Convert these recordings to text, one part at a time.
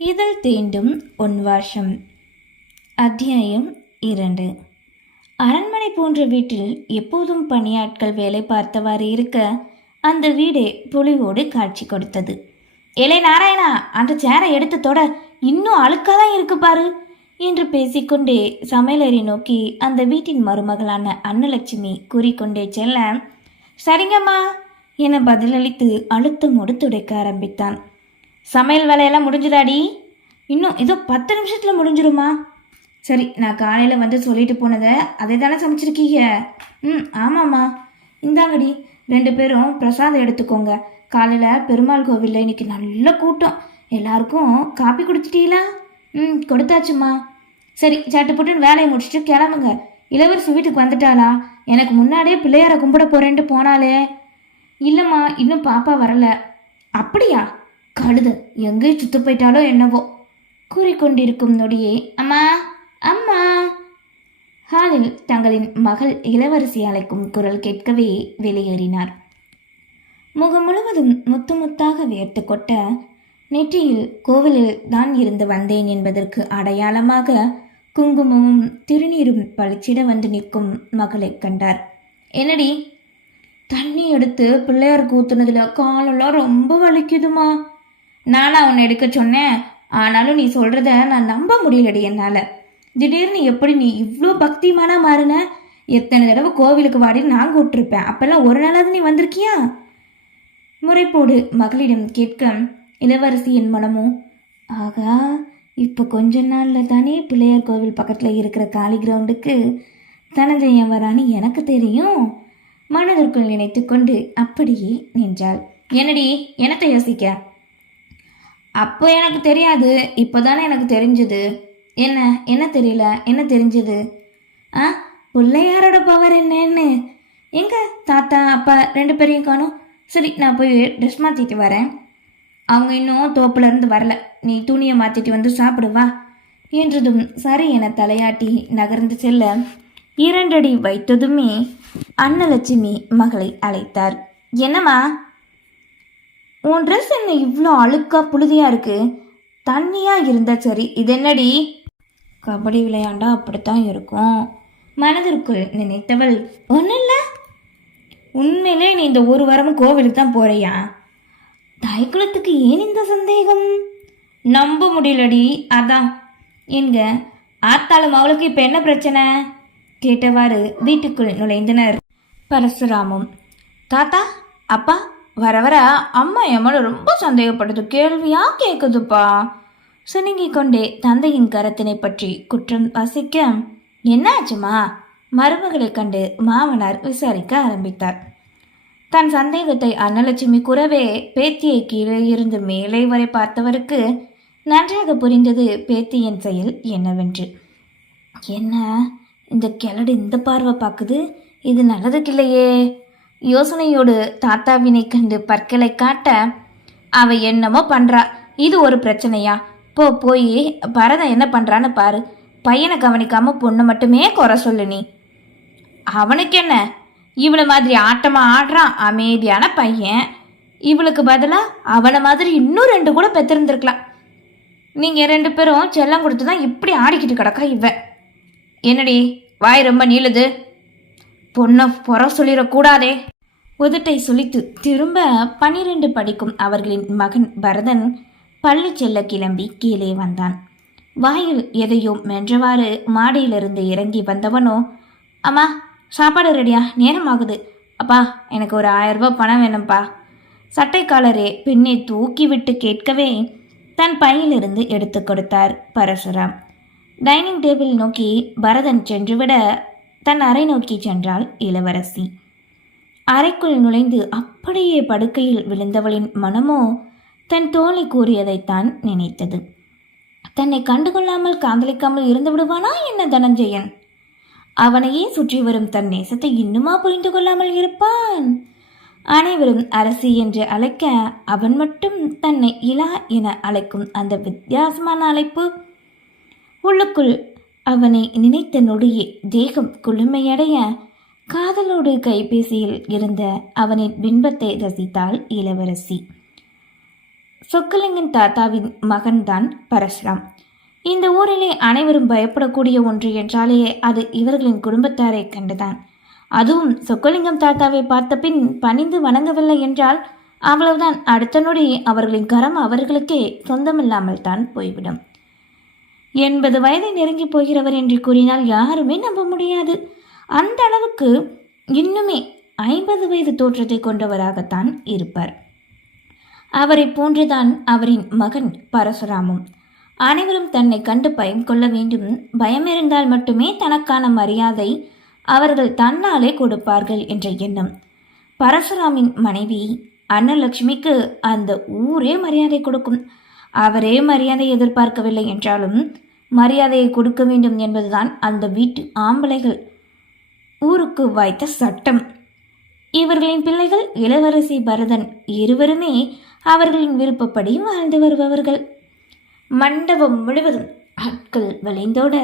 இதழ் தீண்டும் உன்வாஷம் அத்தியாயம் இரண்டு. அரண்மனை போன்ற வீட்டில் எப்போதும் பணியாட்கள் வேலை பார்த்தவாறு இருக்க அந்த வீடே பொலிவோடு காட்சி கொடுத்தது. ஏலே நாராயணா அந்த சேரை எடுத்து தொட இன்னும் அழுக்காதான் இருக்கு பாரு என்று பேசிக்கொண்டே சமையலறை நோக்கி அந்த வீட்டின் மருமகளான அன்னலட்சுமி கூறிக்கொண்டே செல்ல சரிங்கம்மா என பதிலளித்து அழுத்தமோடு துடைக்க ஆரம்பித்தான். சமையல் வேலையெல்லாம் முடிஞ்சுதாடி. இன்னும் ஏதோ பத்து நிமிஷத்தில் முடிஞ்சிருமா? சரி நான் காலையில் வந்து சொல்லிட்டு போனதை அதை தானே சமைச்சிருக்கீங்க. ம் ஆமாம்மா. இந்தாங்கடி ரெண்டு பேரும் பிரசாதம் எடுத்துக்கோங்க. காலையில் பெருமாள் கோவிலில் இன்றைக்கி நல்ல கூட்டம். எல்லாருக்கும் காப்பி கொடுத்துட்டீங்களா ம் கொடுத்தாச்சுமா சரி சட்டு போட்டுன்னு வேலையை முடிச்சுட்டு கிளம்புங்க. இளவரசி வீட்டுக்கு வந்துட்டாளா? எனக்கு முன்னாடியே பிள்ளையாரை கும்பிட போறேன்ட்டு போனாலே இல்லைம்மா இன்னும் பாப்பா வரல. அப்படியா? கழுது எங்கே சுத்து போயிட்டாலோ என்னவோ. கூறிக்கொண்டிருக்கும் நொடியே அம்மா அம்மா. ஹாலில் தங்களின் மகள் இளவரசி அழைக்கும் குரல் கேட்கவே வெளியேறினார். முகம் முழுவதும் முத்து முத்தாக வியர்த்து கொட்ட நெற்றியில் கோவிலில் தான் இருந்து வந்தேன் என்பதற்கு அடையாளமாக குங்குமமும் திருநீரும் பளிச்சிட வந்து நிற்கும் மகளைக் கண்டார். என்னடி தண்ணி எடுத்து பிள்ளையார் கூத்துனதுல காலெல்லாம் ரொம்ப வலிக்குதுமா? நானா உன்னை எடுக்க சொன்னேன். ஆனாலும் நீ சொல்றத நான் நம்ப முடியலடி என்னால. திடீர்னு எப்படி நீ இவ்வளோ பக்திமானா மாறின? எத்தனை தடவை கோவிலுக்கு வாடின்னு நான் கூப்பிட்டுருப்பேன் அப்பெல்லாம் ஒரு நாளாவது நீ வந்திருக்கியா? முறைப்போடு மகளிடம் கேட்க இளவரசியின் மனமும் ஆகா இப்போ கொஞ்ச நாளில் தானே பிள்ளையார் கோவில் பக்கத்தில் இருக்கிற காலி கிரவுண்டுக்கு தனஞ்சயம் வரான்னு எனக்கு தெரியும். மனதிற்குள் நினைத்து கொண்டு அப்படியே நின்றாள். என்னடி என்னத்தை யோசிக்க? அப்போ எனக்கு தெரியாது இப்போதானே எனக்கு தெரிஞ்சது. என்ன என்ன தெரியல என்ன தெரிஞ்சது? ஆ பிள்ளையாரோட பவர் என்னன்னு? எங்க தாத்தா அப்பா ரெண்டு பேரையும் காணும். சரி நான் போய் ட்ரெஸ் மாற்றிட்டு வரேன். அவங்க இன்னும் தோப்புல இருந்து வரல. நீ துணியை மாற்றிட்டு வந்து சாப்பிடுவா என்றதும் சரி என தலையாட்டி நகர்ந்து செல்ல இரண்டடி வைத்ததுமே அன்னலட்சுமி மகளை அழைத்தார். என்னம்மா? உன் ட்ரெஸ் என்ன இவ்வளோ அழுக்கா புழுதியா இருக்கு? தண்ணியா இருந்தா சரி. இது என்னடி? கபடி விளையாண்டா அப்படித்தான் இருக்கும். மனதிற்குள் நினைத்தவள் ஒன்றும் இல்லை உண்மையிலே நீ இந்த ஒரு வாரமும் கோவிலுக்கு தான் போறியா? தாய்க்குளத்துக்கு ஏன் இந்த சந்தேகம்? நம்ப முடியலடி. அதான். என்க ஆத்தாலும் அவளுக்கு இப்போ என்ன பிரச்சனை? கேட்டவாறு வீட்டுக்குள் நுழைந்தனர். பரசுராமும் தாத்தா அப்பா வர வர அம்மா என் ரொம்ப சந்தேகப்படுது. கேள்வியா கேட்குதுப்பா சினுங்கிக் கொண்டே தந்தையின் கரத்தினை பற்றி குற்றம் வசிக்க என்னாச்சுமா? மருமகளை மருமகளைக் கண்டு மாமனார் விசாரிக்க ஆரம்பித்தார். தன் சந்தேகத்தை அன்னலட்சுமி கூறவே பேத்தியை கீழே இருந்து மேலே வரை பார்த்தவருக்கு நன்றாக புரிந்தது பேத்தியின் செயல் என்னவென்று. என்ன? இந்த கிழடு இந்த பார்வை பார்க்குது? இது நல்லதுக்கில்லையே? இல்லையே யோசனையோடு தாத்தாவினை கண்டு பற்களை காட்ட அவ என்னமோ பண்றா. இது ஒரு பிரச்சனையா? போ போய் பரதம் என்ன பண்றான்னு பாரு. பையனை கவனிக்காம பொண்ணு மட்டுமே குறை சொல்லு நீ. அவனுக்கு என்ன? இவளை மாதிரி ஆட்டமா ஆடுறான் அமைதியான பையன். இவளுக்கு பதிலாக அவனை மாதிரி இன்னும் ரெண்டு கூட பெற்றிருந்திருக்கலாம் நீங்கள் ரெண்டு பேரும் செல்லம் கொடுத்து தான் இப்படி ஆடிக்கிட்டு கிடக்கா இவன் என்னடி வாய் ரொம்ப நீளுது? பொண்ணை புற சொல்லிடக்கூடாதே உதட்டை சுழித்து திரும்ப பனிரெண்டு படிக்கும் அவர்களின் மகன் பரதன் பள்ளி செல்ல கிளம்பி கீழே வந்தான். வாயில் எதையோ மென்றவாறு மாடியிலிருந்து இறங்கி வந்தவனோ அம்மா சாப்பாடு ரெடியா? நேரம் ஆகுது. அப்பா எனக்கு ஒரு ஆயிரம் ரூபாய் பணம் வேணும்ப்பா சட்டைக்காலரே பின்னே தூக்கி விட்டு கேட்கவே தன் பையிலிருந்து எடுத்து கொடுத்தார் பரசுராம். டைனிங் டேபிள் நோக்கி பரதன் சென்றுவிட தன் அறை நோக்கி சென்றாள் இளவரசி. அறைக்குள் நுழைந்து அப்படியே படுக்கையில் விழுந்தவளின் மனமோ தன் தோழி கூறியதைத்தான் நினைத்தது. தன்னை கண்டுகொள்ளாமல் காதலிக்காமல் இருந்து விடுவானா என்ன தனஞ்சயன்? அவனையே சுற்றி வரும் தன் நேசத்தை இன்னுமா புரிந்து கொள்ளாமல் இருப்பான்? அனைவரும் அரசி என்று அழைக்க அவன் மட்டும் தன்னை இலா என அழைக்கும் அந்த வித்தியாசமான அழைப்பு உள்ளுக்குள் அவனை நினைத்த நொடியே தேகம் குளுமையடைய காதலோடு கைபேசியில் இருந்த அவனின் பின்பத்தை ரசித்தாள் இளவரசி. சொக்கலிங்கன் தாத்தாவின் மகன்தான் பரசுராம். இந்த ஊரிலே அனைவரும் பயப்படக்கூடிய ஒன்று என்றாலே அது இவர்களின் குடும்பத்தாரை கண்டுதான். அதுவும் சொக்கலிங்கம் தாத்தாவை பார்த்த பின் பணிந்து வணங்கவில்லை என்றால் அவ்வளவுதான் அடுத்த நொடி அவர்களின் கரம் அவர்களுக்கே சொந்தமில்லாமல் தான் போய்விடும். எண்பது வயதை நெருங்கி போகிறவர் என்று கூறினால் யாருமே நம்ப முடியாது. அந்த அளவுக்கு இன்னுமே ஐம்பது வயது தோற்றத்தை கொண்டவராகத்தான் இருப்பார். அவரை போன்றுதான் அவரின் மகன் பரசுராமும். அனைவரும் தன்னை கண்டு பயம் கொள்ள வேண்டும். பயம் இருந்தால் மட்டுமே தனக்கான மரியாதை அவர்கள் தன்னாலே கொடுப்பார்கள் என்ற எண்ணம். பரசுராமின் மனைவி அன்னலட்சுமிக்கு அந்த ஊரே மரியாதை கொடுக்கும். அவரே மரியாதை எதிர்பார்க்கவில்லை என்றாலும் மரியாதையை கொடுக்க வேண்டும் என்பதுதான் அந்த வீட்டு ஆம்பளைகள் ஊருக்கு வாய்த்த சட்டம். இவர்களின் பிள்ளைகள் இளவரசி பரதன் இருவருமே அவர்களின் விருப்பப்படி வாழ்ந்து வருபவர்கள். மண்டபம் முழுவதும் ஆட்கள் வளைந்தோட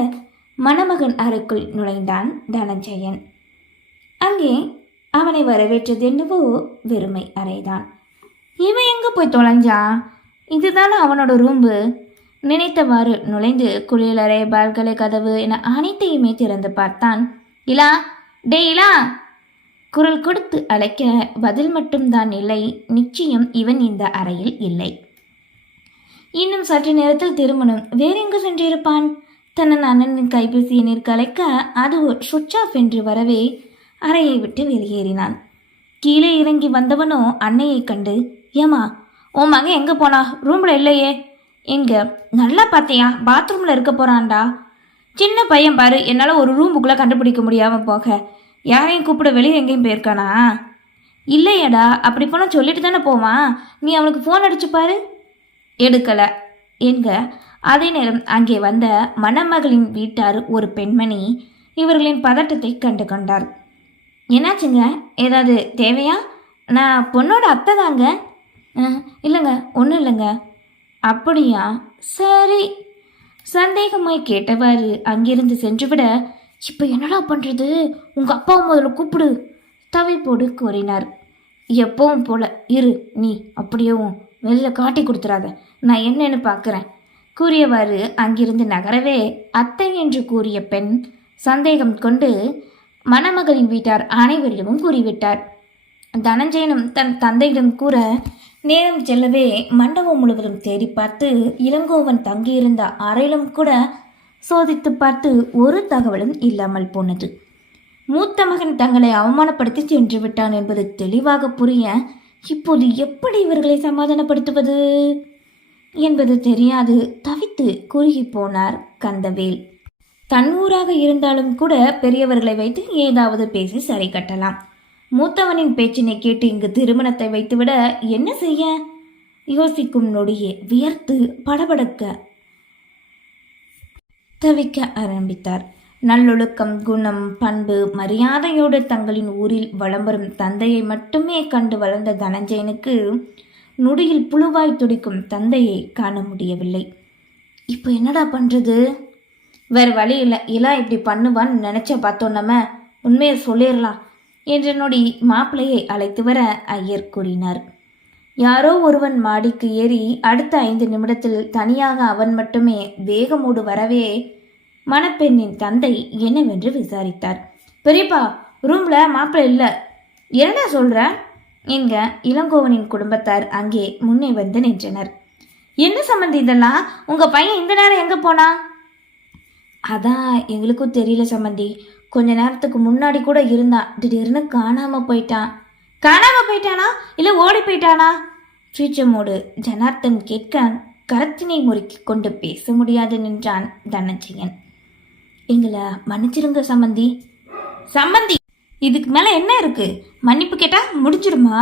மணமகன் அறைக்குள் நுழைந்தான் தனஞ்சயன். அங்கே அவனை வரவேற்றது என்னவோ வெறுமை அறைதான். இவன் எங்கே போய் தொலைஞ்சான்? இதுதானே அவனோட ரூம்பு? நினைத்தவாறு நுழைந்து குளியலறை பால்கலை கதவு என அனைத்தையுமே திறந்து பார்த்தான். இலா டே இலா! குரல் கொடுத்து அழைக்க பதில் மட்டும்தான் இல்லை நிச்சயம் இவன் இந்த அறையில் இல்லை. இன்னும் சற்று நேரத்தில் திருமணம். வேறெங்கு சென்றிருப்பான்? தன்னன் அண்ணனின் கைபேசியை எண்ணிற்கு அழைக்க அது சுவிட்ச் ஆஃப் என்று வரவே அறையை விட்டு வெளியேறினான். கீழே இறங்கி வந்தவனோ அன்னையை கண்டு ஏமா உன் மகன் எங்கே போனா? ரூமில் இல்லையே. எங்க? நல்லா பார்த்தியா பாத்ரூமில் இருக்க போகிறான்டா சின்ன பையன் பாரு என்னால் ஒரு ரூமுக்குள்ளே கண்டுபிடிக்க முடியாமல் போக. யாரையும் கூப்பிட வெளியே எங்கேயும் போயிருக்கானா? இல்லையடா அப்படி போனால் சொல்லிட்டு தானே போவான். நீ அவனுக்கு ஃபோன் அடிச்சு பாரு. எடுக்கலை. எங்க? அதே நேரம் அங்கே வந்த மணமகளின் வீட்டார் ஒரு பெண்மணி இவர்களின் பதட்டத்தை கண்டு கொண்டார். என்னாச்சுங்க? ஏதாவது தேவையா? நான் பொண்ணோட அத்தை தாங்க. இல்லைங்க ஒன்றும் இல்லைங்க. அப்படியா? சரி. சந்தேகமாய் கேட்டவாறு அங்கிருந்து சென்றுவிட இப்போ என்னடா பண்ணுறது உங்கள் அப்பாவை முதல்ல கூப்பிடு. தவிப்போடு கூறினார். எப்பவும் போல இரு நீ அப்படியேவும் வெளில காட்டி கொடுத்துறாத. நான் என்னன்னு பார்க்குறேன் கூறியவாறு அங்கிருந்து நகரவே அத்தை என்று கூறிய பெண் சந்தேகம் கொண்டு மணமகளின் வீட்டார் அனைவரிடமும் கூறிவிட்டார். தனஞ்சயனும் தன் தந்தையிடம் கூற நேரம் செல்லவே மண்டபம் முழுவதும் தேடி பார்த்து இளங்கோவன் தங்கியிருந்த அறையிலும் கூட சோதித்து பார்த்து ஒரு தகவலும் இல்லாமல் போனது. மூத்த மகன் தங்களை அவமானப்படுத்தி சென்று விட்டான் என்பது தெளிவாக புரிய இப்போது எப்படி இவர்களை சமாதானப்படுத்துவது? என்பது தெரியாது தவித்து குறுகி போனார் கந்தவேல். தன் ஊராக இருந்தாலும் கூட பெரியவர்களை வைத்து ஏதாவது பேசி சரி கட்டலாம். மூத்தவனின் பேச்சினை கேட்டு இங்கு திருமணத்தை வைத்துவிட என்ன செய்ய? யோசிக்கும் நொடியே வியர்த்து படபடக்க தவிக்க ஆரம்பித்தார். நல்லொழுக்கம் குணம் பண்பு மரியாதையோடு தங்களின் ஊரில் வளம் வரும் தந்தையை மட்டுமே கண்டு வளர்ந்த தனஞ்சயனுக்கு நொடியில் புழுவாய் துடிக்கும் தந்தையை காண முடியவில்லை. இப்போ என்னடா பண்ணுறது வேறு வழி இல்லை. இலா இப்படி பண்ணுவான்னு நினச்ச பார்த்தோம் நம்ம. உண்மையை சொல்லிடலாம். என்ற நொடி மாப்பிள்ளையை அழைத்து வர ஐயர் கூறினார். யாரோ ஒருவன் மாடிக்கு ஏறி அடுத்த ஐந்து நிமிடத்தில் தனியாக அவன் மட்டுமே வேகமோடு வரவே மணப்பெண்ணின் தந்தை என்னவென்று விசாரித்தார். பெரியப்பா ரூம்ல மாப்பிள்ளை இல்லை. என்ன சொல்ற? என்க இளங்கோவனின் குடும்பத்தார் அங்கே முன்னே வந்து நின்றனர். என்ன சம்மந்தி இதெல்லாம்? உங்க பையன் இந்த நேரம் எங்க போனா? அதான் எங்களுக்கும் தெரியல சம்மந்தி கொஞ்ச நேரத்துக்கு முன்னாடி கூட இருந்தான் திடீர்னு காணாம போயிட்டான். காணாம போயிட்டானா? இல்ல ஓடி போயிட்டானா? ஃப்ரீச்சமோடு ஜனார்த்தன் கேட்க கரத்தினை முறுக்கி கொண்டு பேச முடியாது நின்றான் தனஞ்சயன் எங்களை மன்னிச்சிருங்க சம்மந்தி சம்மந்தி இதுக்கு மேலே என்ன இருக்கு? மன்னிப்பு கேட்டால் முடிஞ்சிருமா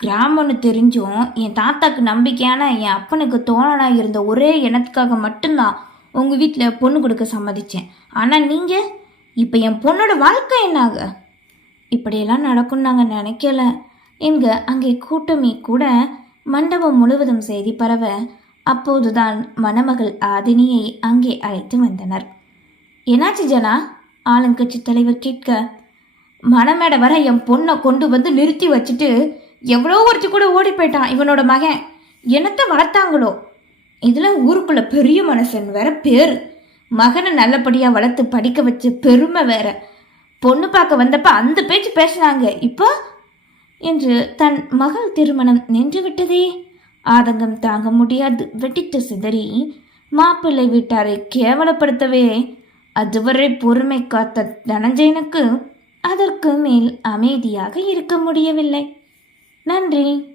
கிராமம்னு தெரிஞ்சும் என் தாத்தாக்கு நம்பிக்கையான என் அப்பனுக்கு தோழனாக இருந்த ஒரே இனத்துக்காக மட்டும்தான் உங்கள் வீட்டில் பொண்ணு கொடுக்க சம்மதிச்சேன். ஆனால் நீங்கள் இப்போ என் பொண்ணோட வாழ்க்கை என்னாக? இப்படியெல்லாம் நடக்கும் நாங்கள் நினைக்கல. என்க அங்கே கூட்டமே கூட மண்டபம் முழுவதும் செய்தி பரவ அப்போதுதான் மணமகள் ஆதினியை அங்கே அழைத்து வந்தனர். என்னாச்சு ஜனா? ஆளுங்கட்சி தலைவர் கேட்க மணமேடை வர என் பொண்ணை கொண்டு வந்து நிறுத்தி வச்சுட்டு எவ்வளோ ஒருத்தி கூட ஓடி போயிட்டான் இவனோட மகன். என்னத்த வளர்த்தாங்களோ? இதில் ஊருக்குள்ள பெரிய மனுஷன் வேற பேர். மகனை நல்லபடியாக வளர்த்து படிக்க வச்ச பெருமை வேற. பொண்ணு பார்க்க வந்தப்ப அந்த பேச்சு பேசினாங்க. இப்போ? என்று தன் மகள் திருமணம் நின்று விட்டதே ஆதங்கம் தாங்க முடியாது. வெட்டிட்டு சிதறி மாப்பிள்ளை வீட்டாரை கேவலப்படுத்தவே அதுவரை பொறுமை காத்த தனஞ்சயனுக்கு அதற்கு மேல் அமைதியாக இருக்க முடியவில்லை. நன்றி.